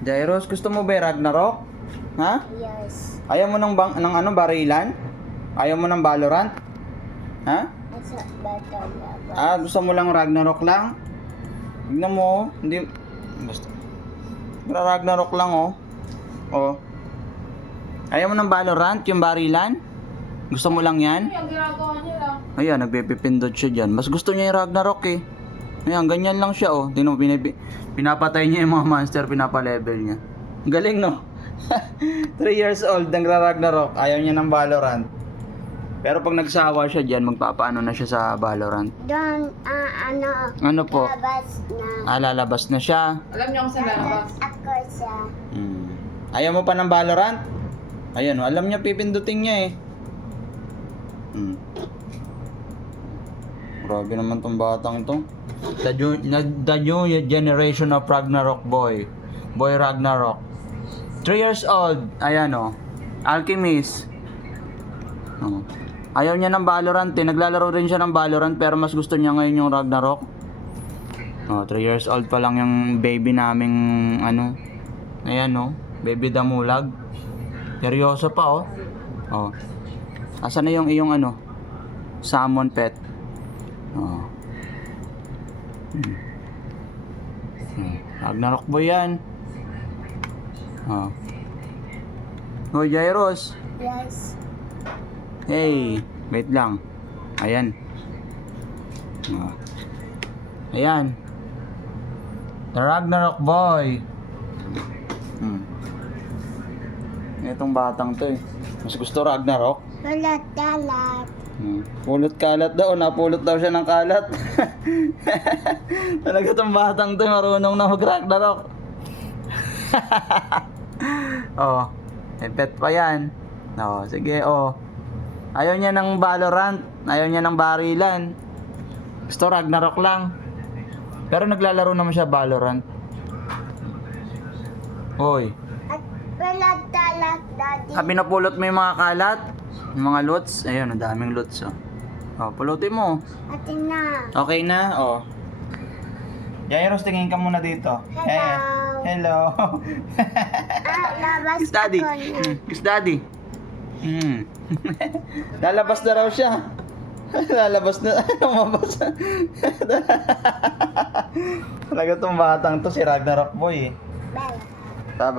Jairos, gusto mo ba yung Ragnarok? Ha? Yes. Ayaw mo ng barilan? Ayaw mo ng Valorant? Ha? Asa battle labas. Ah, gusto mo lang Ragnarok lang? Tignan mo, hindi... Basta. Ragnarok lang, oh. Oh. Ayaw mo ng Valorant, yung barilan? Gusto mo lang yan? Yung ginagawa niya lang. Ayan, nagpipindot siya dyan. Mas gusto niya yung Ragnarok eh. Ayan, ganyan lang siya, oh. Tingnan mo, pinapatay niya yung mga monster, pinapalevel niya. Galing, no? 3 years old, nagra-Ragnarok. Ayaw niya ng Valorant. Pero pag nagsawa siya dyan, magpapaano na siya sa Valorant. Doon, Ano po? labas na. Lalabas na siya. Alam niyo kung saan lalabas. Ako siya. Ayaw mo pa ng Valorant? Ayan, oh. Alam niya, pipindutin niya eh. Grabe naman tong batang to. The new generation of Ragnarok boy. Boy Ragnarok. 3 years old. Ayan oh. Alchemist. Oh. Ayaw niya ng Valorant eh. Naglalaro rin siya ng Valorant pero mas gusto niya ngayon yung Ragnarok. Oh, 3 years old pa lang yung baby naming ano. Ayan oh. Baby damulag. Seryoso pa oh. Oh. Asan na yung iyong ano? Salmon pet. Oh. Ragnarok boy yan. Oh. Hoy, Jairos. Yes. Hey, wait lang. Ayan. Oh. Ayan. The Ragnarok boy. Itong batang to eh. Mas gusto Ragnarok. Talat. Pulot kalat daw, napulot daw siya ng kalat. Talaga tong batang to, marunong na mag-Ragnarok. Oh, may pet pa yan. Oh, sige, oh. Ayaw niya ng Valorant, ayaw niya ng barilan. Gusto Ragnarok lang. Pero naglalaro naman siya Valorant. Hoy. At talat, daddy. Pinapulot mo yung mga kalat? Yung mga lots? Ayun, ang daming lots, oh. Oh, pulutin mo. Atin na. Okay na? Oh. Jairos, tingin ka muna dito. Hello. Hello. Labas Kiss daddy. ako na. Kiss daddy. Lalabas na raw siya. Lalabas na. Lumabas. Talaga tong batang to si Ragnarok boy eh. Bye. Bye-bye.